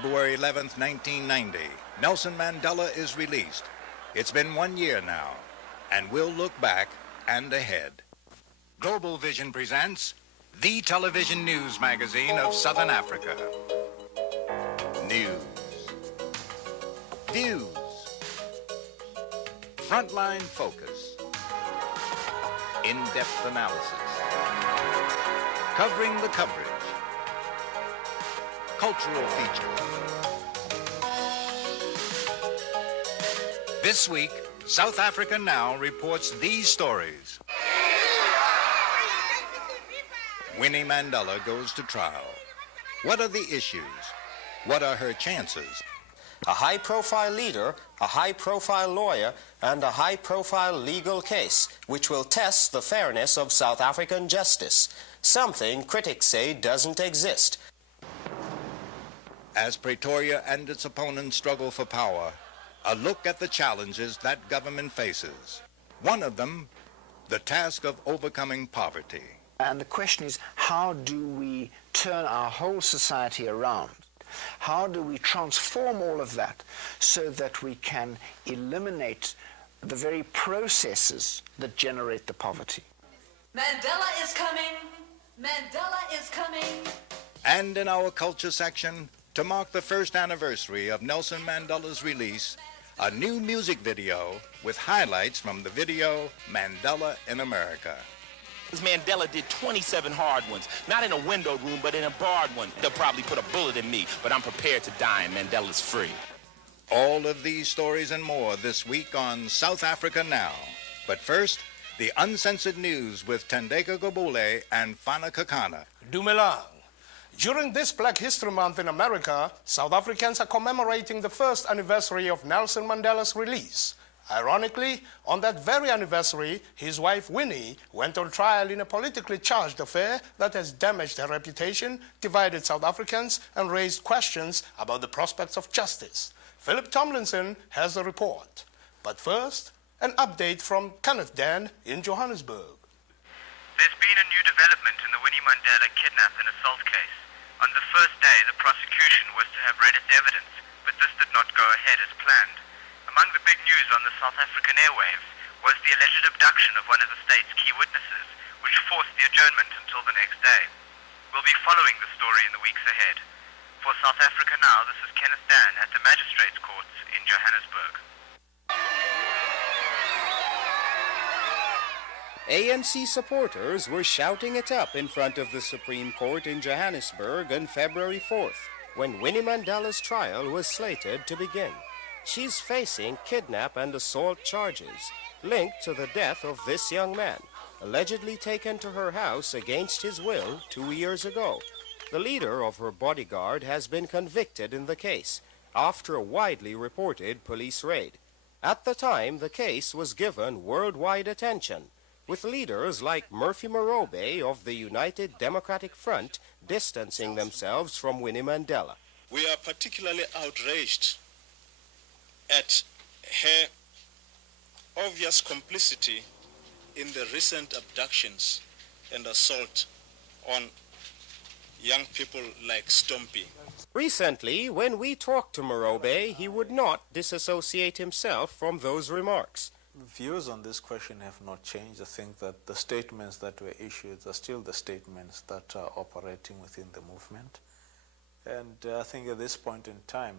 February 11th, 1990, Nelson Mandela is released. It's been 1 year now, and we'll look back and ahead. Global Vision presents the television news magazine of Southern Africa. News. Views. Frontline Focus. In-depth analysis. Covering the coverage. Cultural features. This week, South Africa Now reports these stories. Winnie Mandela goes to trial. What are the issues? What are her chances? A high-profile leader, a high-profile lawyer, and a high-profile legal case, which will test the fairness of South African justice, something critics say doesn't exist. As Pretoria and its opponents struggle for power, a look at the challenges that government faces. One of them, the task of overcoming poverty. And the question is, how do we turn our whole society around? How do we transform all of that so that we can eliminate the very processes that generate the poverty? Mandela is coming! Mandela is coming! And in our culture section, to mark the first anniversary of Nelson Mandela's release, a new music video with highlights from the video Mandela in America. Mandela did 27 hard ones, not in a window room, but in a barred one. They'll probably put a bullet in me, but I'm prepared to die and Mandela's free. All of these stories and more this week on South Africa Now. But first, the uncensored news with Thandeka Gqubule and Fana Kekana. Dumelang. During this Black History Month in America, South Africans are commemorating the first anniversary of Nelson Mandela's release. Ironically, on that very anniversary, his wife Winnie went on trial in a politically charged affair that has damaged her reputation, divided South Africans, and raised questions about the prospects of justice. Phillip Tomlinson has the report. But first, an update from Kenneth Dan in Johannesburg. There's been a new development in the Winnie Mandela kidnap and assault case. On the first day, the prosecution was to have read its evidence, but this did not go ahead as planned. Among the big news on the South African airwaves was the alleged abduction of one of the state's key witnesses, which forced the adjournment until the next day. We'll be following the story in the weeks ahead. For South Africa Now, this is Kenneth Dan at the Magistrates' Courts in Johannesburg. ANC supporters were shouting it up in front of the Supreme Court in Johannesburg on February 4th, when Winnie Mandela's trial was slated to begin. She's facing kidnap and assault charges linked to the death of this young man, allegedly taken to her house against his will 2 years ago. The leader of her bodyguard has been convicted in the case after a widely reported police raid. At the time, the case was given worldwide attention, with leaders like Murphy Morobe of the United Democratic Front distancing themselves from Winnie Mandela. We are particularly outraged at her obvious complicity in the recent abductions and assault on young people like Stompie. Recently, when we talked to Morobe, he would not disassociate himself from those remarks. Views on this question have not changed. I think that the statements that were issued are still the statements that are operating within the movement. And I think at this point in time,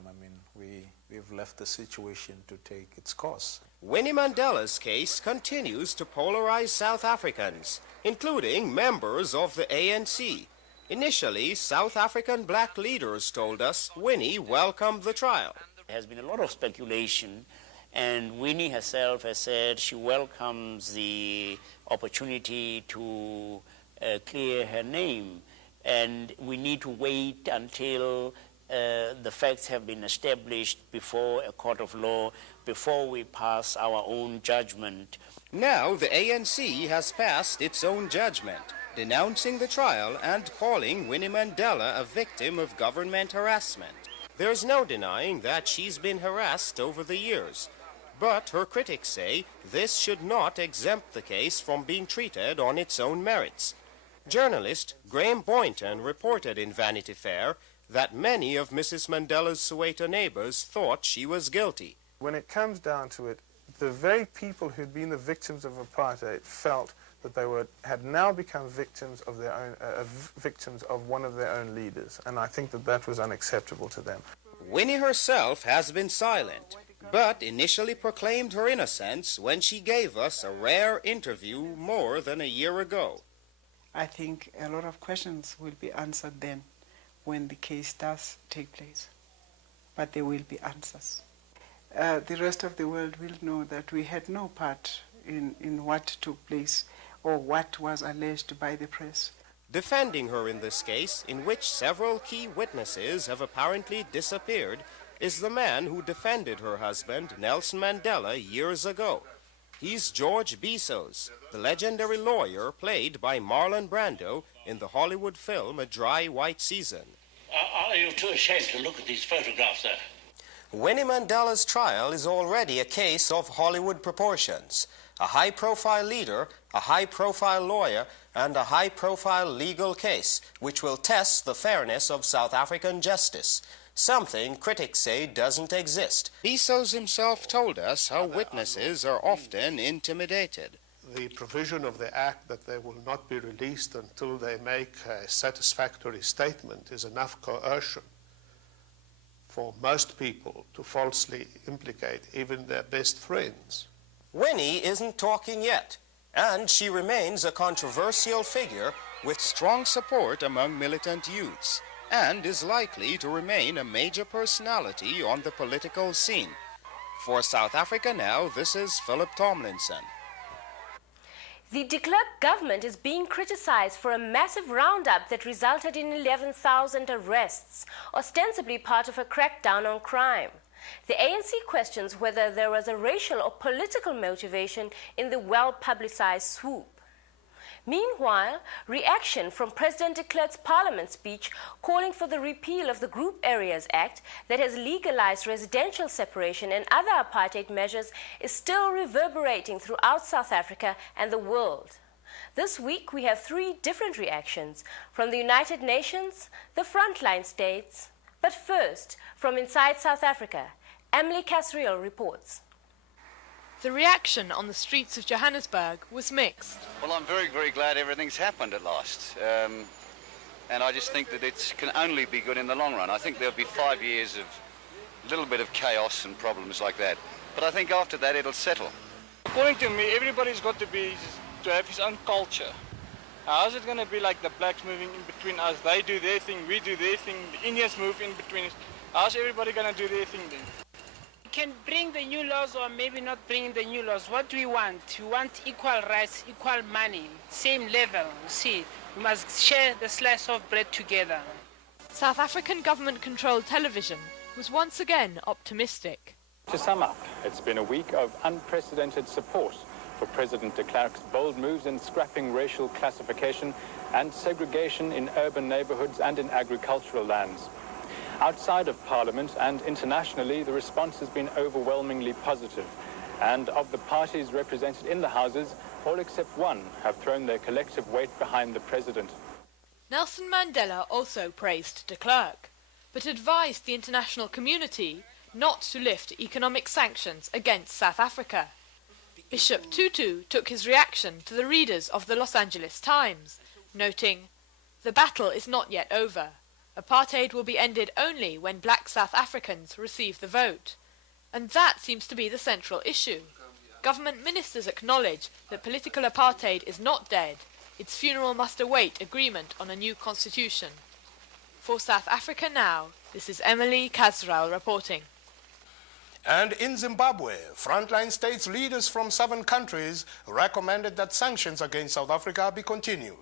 we've left the situation to take its course. Winnie Mandela's case continues to polarize South Africans, including members of the ANC. Initially, South African black leaders told us Winnie welcomed the trial. There has been a lot of speculation, and Winnie herself has said she welcomes the opportunity to clear her name. And we need to wait until the facts have been established before a court of law, before we pass our own judgment. Now the ANC has passed its own judgment, denouncing the trial and calling Winnie Mandela a victim of government harassment. There's no denying that she's been harassed over the years, but her critics say this should not exempt the case from being treated on its own merits. Journalist Graham Boynton reported in Vanity Fair that many of Mrs. Mandela's Soweto neighbors thought she was guilty. When it comes down to it, the very people who'd been the victims of apartheid felt that they had now become victims of their own, victims of one of their own leaders, and I think that that was unacceptable to them. Winnie herself has been silent, but initially proclaimed her innocence when she gave us a rare interview more than a year ago. I think a lot of questions will be answered then when the case does take place, but there will be answers. The rest of the world will know that we had no part in what took place or what was alleged by the press. Defending her in this case, in which several key witnesses have apparently disappeared, is the man who defended her husband, Nelson Mandela, years ago. He's George Bizos, the legendary lawyer played by Marlon Brando in the Hollywood film A Dry White Season. Are you too ashamed to look at these photographs, sir? Winnie Mandela's trial is already a case of Hollywood proportions. A high-profile leader, a high-profile lawyer, and a high-profile legal case, which will test the fairness of South African justice, something critics say doesn't exist. Bizos himself told us how witnesses are often intimidated. The provision of the Act that they will not be released until they make a satisfactory statement is enough coercion for most people to falsely implicate even their best friends. Winnie isn't talking yet, and she remains a controversial figure with strong support among militant youths, and is likely to remain a major personality on the political scene. For South Africa Now, this is Phillip Tomlinson. The de Klerk government is being criticized for a massive roundup that resulted in 11,000 arrests, ostensibly part of a crackdown on crime. The ANC questions whether there was a racial or political motivation in the well-publicized swoop. Meanwhile, reaction from President de Klerk's parliament speech calling for the repeal of the Group Areas Act that has legalized residential separation and other apartheid measures is still reverberating throughout South Africa and the world. This week we have 3 different reactions from the United Nations, the Frontline States. But first, from inside South Africa, Emily Kasriel reports. The reaction on the streets of Johannesburg was mixed. Well, I'm very, very glad everything's happened at last. And I just think that it can only be good in the long run. I think there'll be 5 years of a little bit of chaos and problems like that. But I think after that it'll settle. According to me, everybody's got to have his own culture. How's it going to be like the blacks moving in between us? They do their thing, we do their thing, the Indians move in between us. How's everybody going to do their thing then? We can bring the new laws or maybe not bring the new laws. What do we want? We want equal rights, equal money, same level. See, we must share the slice of bread together. South African government-controlled television was once again optimistic. To sum up, it's been a week of unprecedented support for President de Klerk's bold moves in scrapping racial classification and segregation in urban neighborhoods and in agricultural lands. Outside of Parliament and internationally, the response has been overwhelmingly positive. And of the parties represented in the Houses, all except one have thrown their collective weight behind the President. Nelson Mandela also praised de Klerk, but advised the international community not to lift economic sanctions against South Africa. Bishop Tutu took his reaction to the readers of the Los Angeles Times, noting, "The battle is not yet over. Apartheid will be ended only when black South Africans receive the vote." And that seems to be the central issue. Government ministers acknowledge that political apartheid is not dead. Its funeral must await agreement on a new constitution. For South Africa Now, this is Emily Kasriel reporting. And in Zimbabwe, Frontline States leaders from 7 countries recommended that sanctions against South Africa be continued.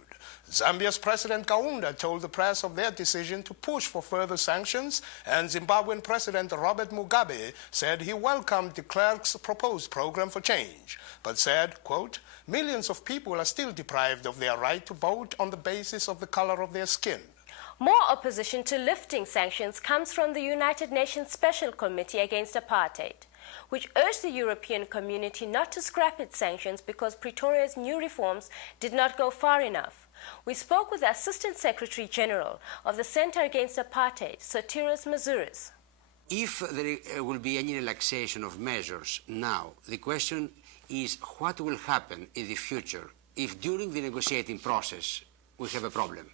Zambia's President Gqubule told the press of their decision to push for further sanctions, and Zimbabwean President Robert Mugabe said he welcomed de Klerk's proposed program for change, but said, quote, "Millions of people are still deprived of their right to vote on the basis of the color of their skin." More opposition to lifting sanctions comes from the United Nations Special Committee Against Apartheid, which urged the European community not to scrap its sanctions because Pretoria's new reforms did not go far enough. We spoke with the Assistant Secretary General of the Centre Against Apartheid, Sotiris Mazuris. If there will be any relaxation of measures now, the question is what will happen in the future if during the negotiating process we have a problem,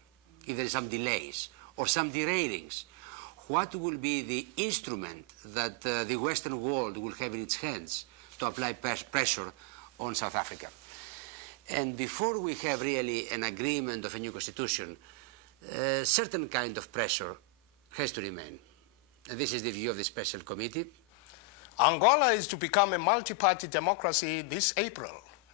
if there are some delays or some derailings. What will be the instrument that the Western world will have in its hands to apply pressure on South Africa? And before we have really an agreement of a new constitution, a certain kind of pressure has to remain. And this is the view of the special committee. Angola is to become a multi-party democracy this April.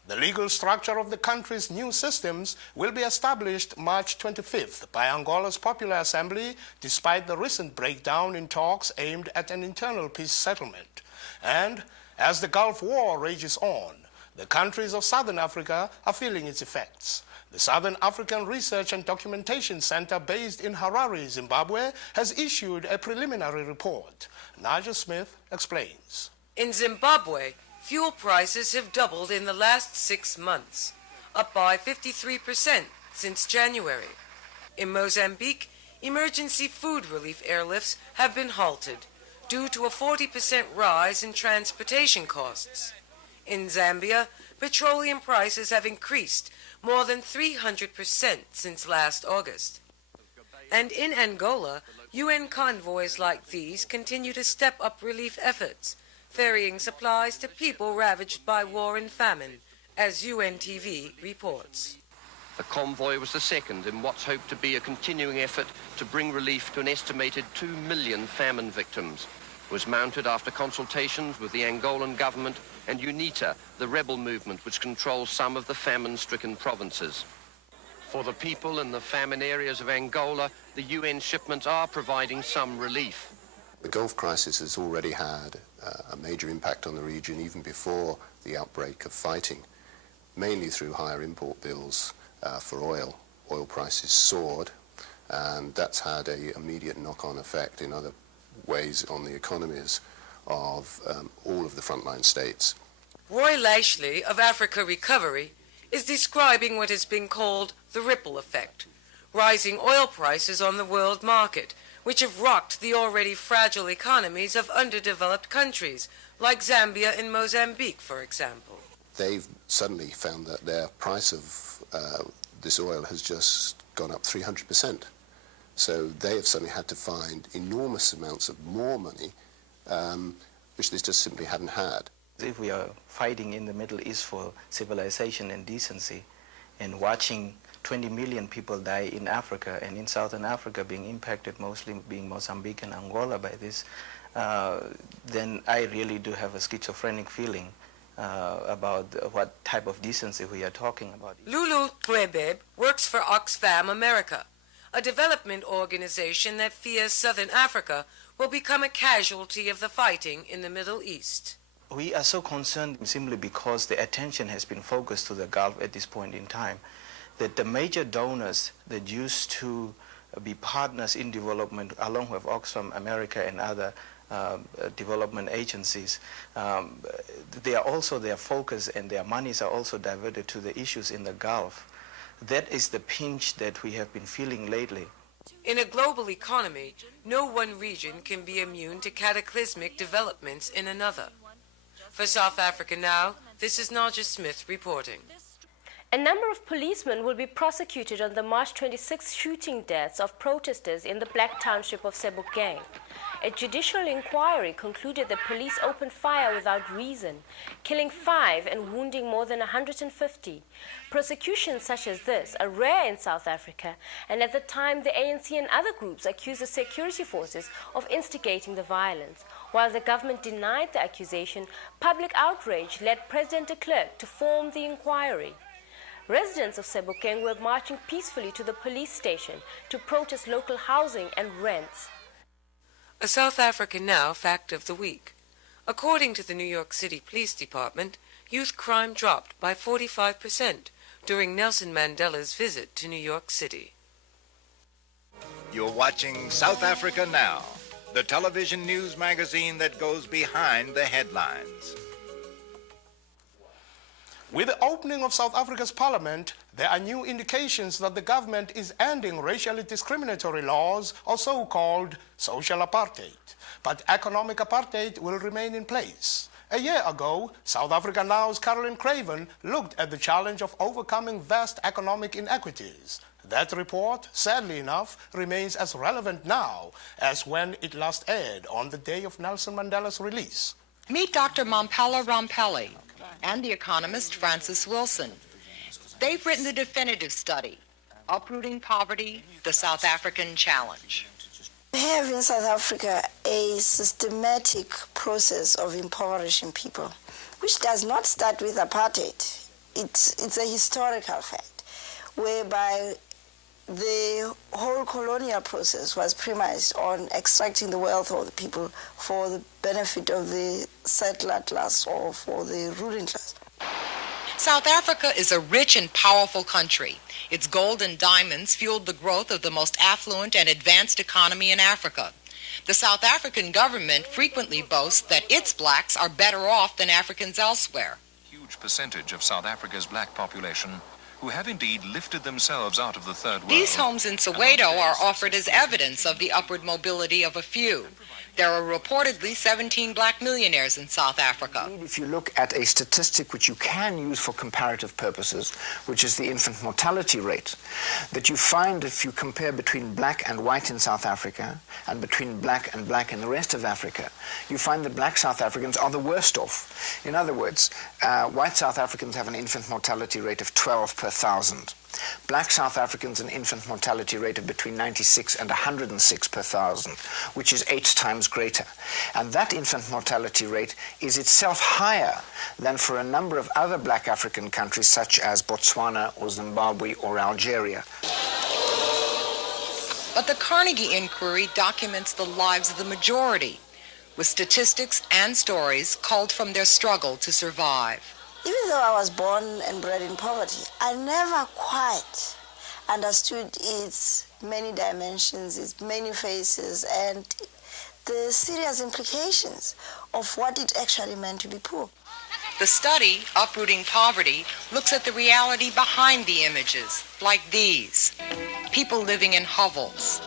The legal structure of the country's new systems will be established March 25th by Angola's Popular Assembly, despite the recent breakdown in talks aimed at an internal peace settlement. And as the Gulf War rages on, the countries of Southern Africa are feeling its effects. The Southern African Research and Documentation Center, based in Harare, Zimbabwe, has issued a preliminary report. Nigel Smith explains. In Zimbabwe, fuel prices have doubled in the last 6 months, up by 53% since January. In Mozambique, emergency food relief airlifts have been halted due to a 40% rise in transportation costs. In Zambia, petroleum prices have increased more than 300% since last August. And in Angola, UN convoys like these continue to step up relief efforts, ferrying supplies to people ravaged by war and famine, as UNTV reports. The convoy was the second in what's hoped to be a continuing effort to bring relief to an estimated 2 million famine victims. It was mounted after consultations with the Angolan government and UNITA, the rebel movement which controls some of the famine-stricken provinces. For the people in the famine areas of Angola, the UN shipments are providing some relief. The Gulf crisis has already had a major impact on the region even before the outbreak of fighting, mainly through higher import bills for oil. Oil prices soared, and that's had an immediate knock-on effect in other ways on the economies of all of the frontline states. Roy Lashley of Africa Recovery is describing what has been called the ripple effect, rising oil prices on the world market, which have rocked the already fragile economies of underdeveloped countries, like Zambia and Mozambique, for example. They've suddenly found that their price of this oil has just gone up 300%. So they have suddenly had to find enormous amounts of more money, which they just simply hadn't had. If we are fighting in the Middle East for civilization and decency, and watching 20 million people die in Africa and in Southern Africa being impacted, mostly being Mozambique and Angola by this, then I really do have a schizophrenic feeling about what type of decency we are talking about. Lulu Gqubule works for Oxfam America, a development organization that fears Southern Africa will become a casualty of the fighting in the Middle East. We are so concerned simply because the attention has been focused to the Gulf at this point in time, that the major donors that used to be partners in development, along with Oxfam America and other development agencies, their focus and their monies are also diverted to the issues in the Gulf. That is the pinch that we have been feeling lately. In a global economy, no one region can be immune to cataclysmic developments in another. For South Africa Now, this is Naja Smith reporting. A number of policemen will be prosecuted on the March 26 shooting deaths of protesters in the Black Township of Sebokeng. A judicial inquiry concluded that police opened fire without reason, killing 5 and wounding more than 150. Prosecutions such as this are rare in South Africa, and at the time the ANC and other groups accused the security forces of instigating the violence. While the government denied the accusation, public outrage led President de Klerk to form the inquiry. Residents of Sebokeng were marching peacefully to the police station to protest local housing and rents. A South Africa Now fact of the week. According to the New York City Police Department, youth crime dropped by 45% during Nelson Mandela's visit to New York City. You're watching South Africa Now, the television news magazine that goes behind the headlines. With the opening of South Africa's parliament, There are new indications that the government is ending racially discriminatory laws or so-called social apartheid. But economic apartheid will remain in place. A year ago, South Africa Now's Caroline Craven looked at the challenge of overcoming vast economic inequities. That report, sadly enough, remains as relevant now as when it last aired on the day of Nelson Mandela's release. Meet Dr. Mampela Rampelli and the economist Francis Wilson. They've written the definitive study, Uprooting Poverty, the South African Challenge. We have in South Africa a systematic process of impoverishing people, which does not start with apartheid. It's a historical fact, whereby the whole colonial process was premised on extracting the wealth of the people for the benefit of the settler class or for the ruling class. South Africa is a rich and powerful country. Its gold and diamonds fueled the growth of the most affluent and advanced economy in Africa. The South African government frequently boasts that its blacks are better off than Africans elsewhere. Huge percentage of South Africa's black population who have indeed lifted themselves out of the third world. These homes in Soweto are offered as evidence of the upward mobility of a few. There are reportedly 17 black millionaires in South Africa. If you look at a statistic which you can use for comparative purposes, which is the infant mortality rate, that you find if you compare between black and white in South Africa and between black and black in the rest of Africa, you find that black South Africans are the worst off. In other words, white South Africans have an infant mortality rate of 12 per 1,000. Black South Africans an infant mortality rate of between 96 and 106 per 1,000, which is 8 times greater. And that infant mortality rate is itself higher than for a number of other black African countries such as Botswana or Zimbabwe or Algeria. But the Carnegie Inquiry documents the lives of the majority, with statistics and stories culled from their struggle to survive. Even though I was born and bred in poverty, I never quite understood its many dimensions, its many faces, and the serious implications of what it actually meant to be poor. The study, Uprooting Poverty, looks at the reality behind the images, like these. People living in hovels.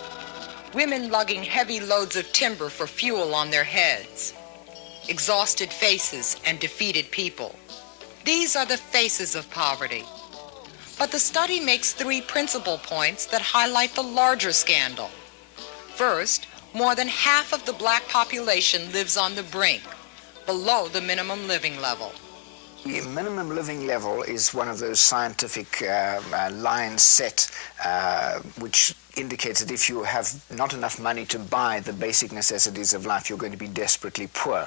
Women lugging heavy loads of timber for fuel on their heads. Exhausted faces and defeated people. These are the faces of poverty. But the study makes 3 principal points that highlight the larger scandal. First, more than half of the black population lives on the brink, below the minimum living level. The minimum living level is one of those scientific lines set which indicates that if you have not enough money to buy the basic necessities of life, you're going to be desperately poor.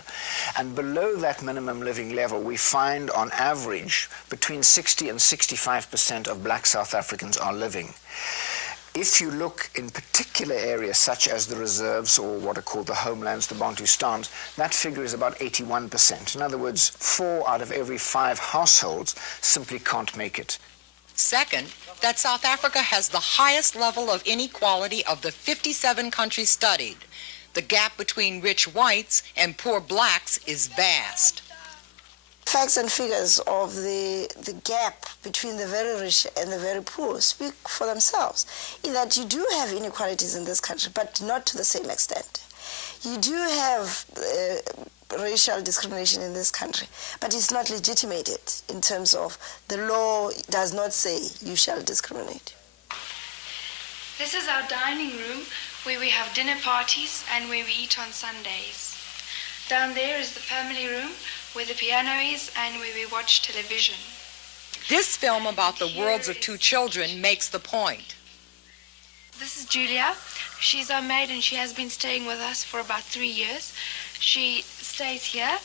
And below that minimum living level, we find on average between 60 and 65% of black South Africans are living. If you look in particular areas such as the reserves or what are called the homelands, the Bantustans, that figure is about 81%. In other words, 4 out of every 5 households simply can't make it. Second, that South Africa has the highest level of inequality of the 57 countries studied. The gap between rich whites and poor blacks is vast. Facts and figures of the gap between the very rich and the very poor speak for themselves, in that you do have inequalities in this country, but not to the same extent. You do have racial discrimination in this country, but it's not legitimated in terms of the law does not say you shall discriminate. This is our dining room where we have dinner parties and where we eat on Sundays. Down there is the family room where the piano is and where we watch television. This film about the worlds of 2 children makes the point. This is Julia. She's our maid and she has been staying with us for about 3 years. She stays here.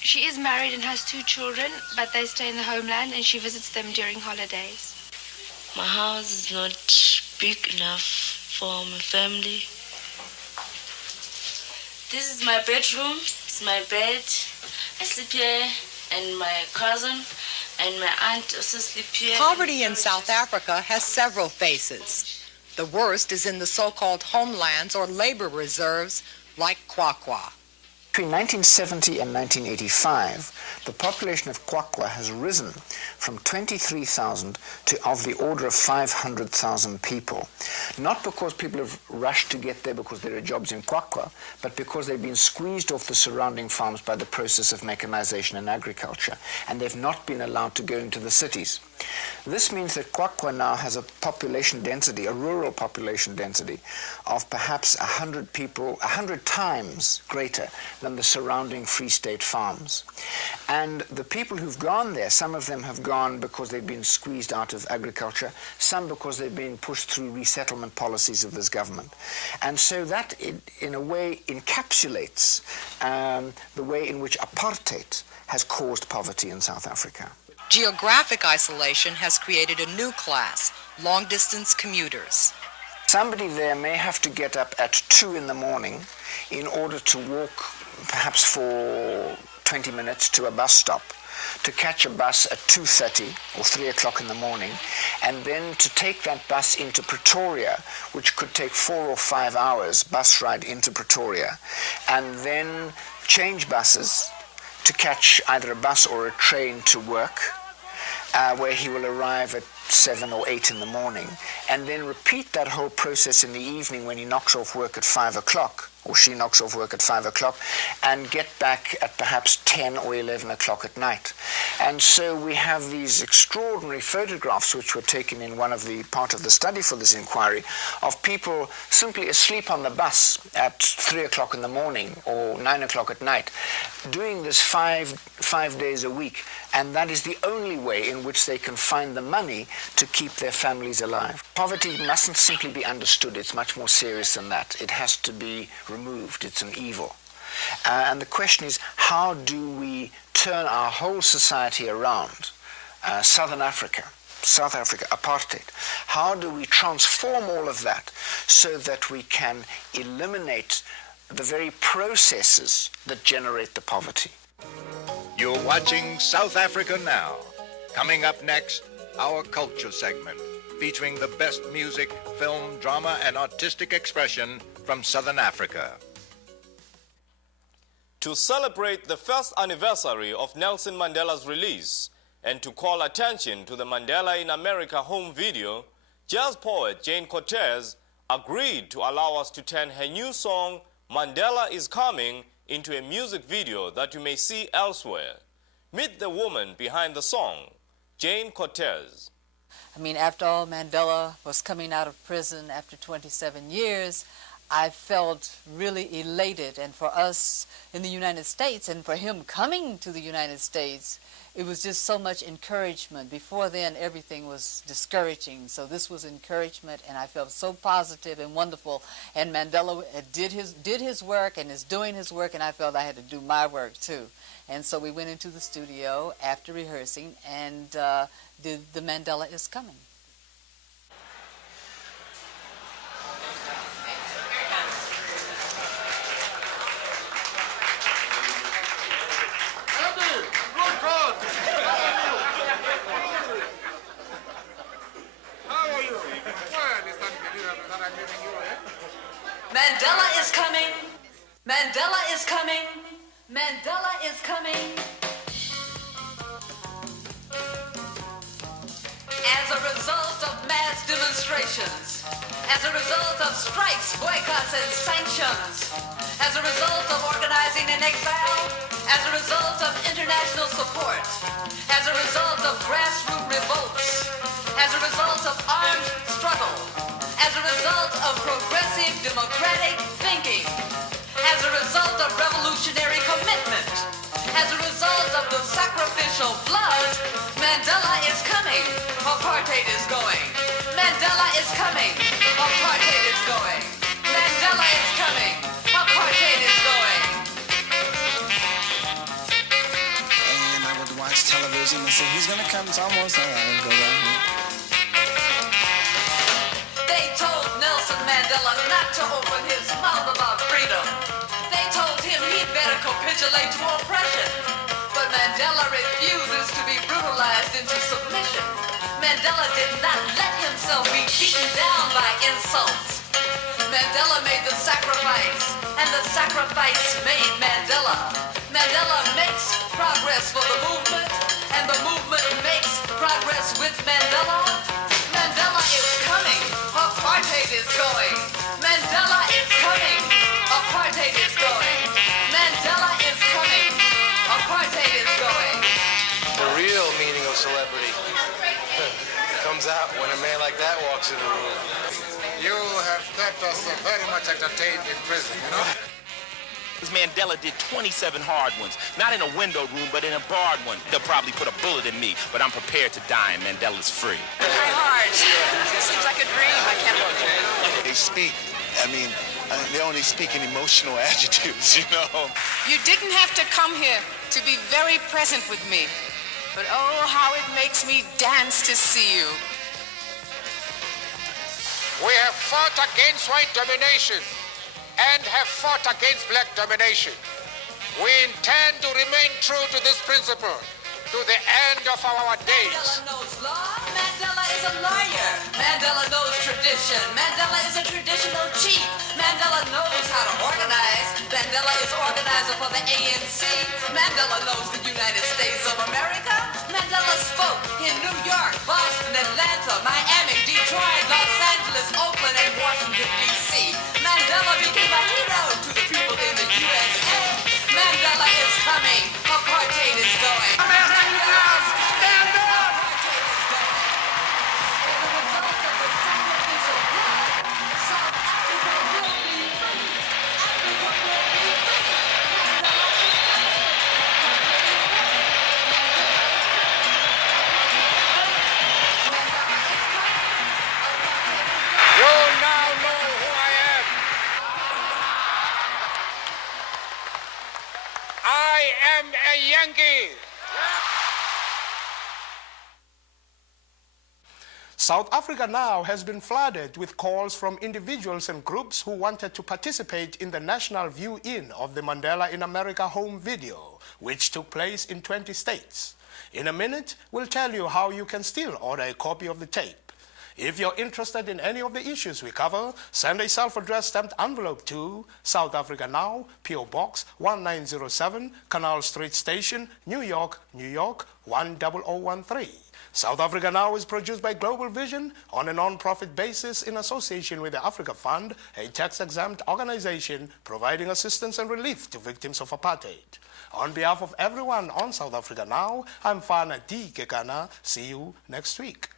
She is married and has 2 children, but they stay in the homeland and she visits them during holidays. My house is not big enough for my family. This is my bedroom. It's my bed. I sleep here, and my cousin and my aunt also sleep here. Poverty in South Africa has several faces. The worst is in the so-called homelands or labor reserves like Kwakwa. Between 1970 and 1985, the population of Qwaqwa has risen from 23,000 to of the order of 500,000 people. Not because people have rushed to get there because there are jobs in Qwaqwa, but because they've been squeezed off the surrounding farms by the process of mechanization and agriculture, and they've not been allowed to go into the cities. This means that Qwaqwa now has a population density, a rural population density, of perhaps 100 people, 100 times greater than the surrounding Free State farms. And the people who've gone there, some of them have gone because they've been squeezed out of agriculture, some because they've been pushed through resettlement policies of this government. And so that, in a way, encapsulates the way in which apartheid has caused poverty in South Africa. Geographic isolation has created a new class, long-distance commuters. Somebody there may have to get up at 2 in the morning in order to walk perhaps for 20 minutes to a bus stop, to catch a bus at 2:30 or 3 o'clock in the morning, and then to take that bus into Pretoria, which could take 4 or 5 hours bus ride into Pretoria, and then change buses to catch either a bus or a train to work, where he will arrive at 7 or 8 in the morning, and then repeat that whole process in the evening when he knocks off work at 5 o'clock, or she knocks off work at 5 o'clock, and get back at perhaps 10 or 11 o'clock at night. And so we have these extraordinary photographs which were taken in one of the part of the study for this inquiry of people simply asleep on the bus at 3 o'clock in the morning or 9 o'clock at night, doing this five days a week, and that is the only way in which they can find the money to keep their families alive. Poverty mustn't simply be understood. It's much more serious than that. It has to be removed. It's an evil. And the question is, how do we turn our whole society around? South Africa, apartheid. How do we transform all of that so that we can eliminate the very processes that generate the poverty? You're watching South Africa Now. Coming up next, our culture segment, featuring the best music, film, drama, and artistic expression from Southern Africa. To celebrate the first anniversary of Nelson Mandela's release and to call attention to the Mandela in America home video, jazz poet Jane Cortez agreed to allow us to turn her new song, Mandela is Coming, into a music video that you may see elsewhere. Meet the woman behind the song, Jane Cortez. I mean, after all, Mandela was coming out of prison after 27 years. I felt really elated, and for us in the United States and for him coming to the United States, it was just so much encouragement. Before then, everything was discouraging, so this was encouragement, and I felt so positive and wonderful. And Mandela did his work and is doing his work, and I felt I had to do my work too. And so we went into the studio after rehearsing and did the Mandela is Coming. Mandela is coming. Mandela is coming. Mandela is coming. As a result of mass demonstrations, as a result of strikes, boycotts, and sanctions, as a result of organizing in exile, as a result of international support, as a result of grassroots revolts, as a result of armed struggle, as a result of progressive democratic thinking, as a result of revolutionary commitment, as a result of the sacrificial blood, Mandela is coming, apartheid is going. Mandela is coming, apartheid is going. Mandela is coming, apartheid is going. And I would watch television and say, he's gonna come, it's almost there. I would go back here. They told Nelson Mandela not to open his mouth about freedom. They told him he'd better capitulate to oppression. But Mandela refuses to be brutalized into submission. Mandela did not let himself be beaten down by insults. Mandela made the sacrifice, and the sacrifice made Mandela. Mandela makes progress for the movement, and the movement makes progress with Mandela. Mandela is coming, apartheid is going. Mandela is coming, apartheid is going. Mandela is coming, apartheid is going. The real meaning of celebrity comes out when a man like that walks in the room. You have kept us very much entertained in prison, you know? Mandela did 27 hard ones. Not in a window room, but in a barred one. They'll probably put a bullet in me, but I'm prepared to die and Mandela's free. Try hard. Seems like a dream. I can't hold it. They speak, they only speak in emotional adjectives, you know? You didn't have to come here to be very present with me. But oh, how it makes me dance to see you. We have fought against white domination and have fought against black domination. We intend to remain true to this principle to the end of our days. Mandela knows law. Mandela is a lawyer. Mandela knows tradition. Mandela is a traditional chief. Mandela knows how to organize. Mandela is organizer for the ANC. Mandela knows the United States of America. Mandela spoke in New York, Boston, Atlanta, Miami, Detroit, Los Angeles, Oakland, and Washington, D.C. Mandela became a hero to the people in the USA. Mandela is coming. Apartheid is going. Americans, stand up! You now know who I am. I am a Yankee. South Africa now has been flooded with calls from individuals and groups who wanted to participate in the national view-in of the Mandela in America home video, which took place in 20 states. In a minute, we'll tell you how you can still order a copy of the tape. If you're interested in any of the issues we cover, send a self-addressed stamped envelope to South Africa Now, P.O. Box 1907, Canal Street Station, New York, New York 10013. South Africa Now is produced by Global Vision on a non-profit basis in association with the Africa Fund, a tax-exempt organization providing assistance and relief to victims of apartheid. On behalf of everyone on South Africa Now, I'm Fana D. Kekana. See you next week.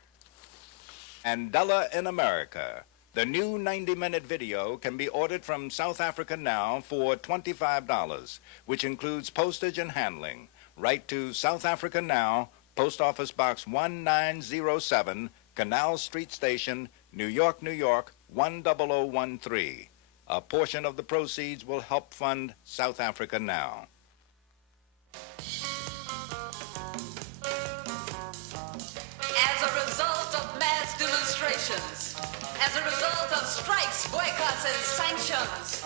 Mandela in America. The new 90-minute video can be ordered from South Africa Now for $25, which includes postage and handling. Write to South Africa Now, Post Office Box 1907, Canal Street Station, New York, New York 10013. A portion of the proceeds will help fund South Africa Now. As a result of mass demonstrations, as a result of strikes, boycotts, and sanctions,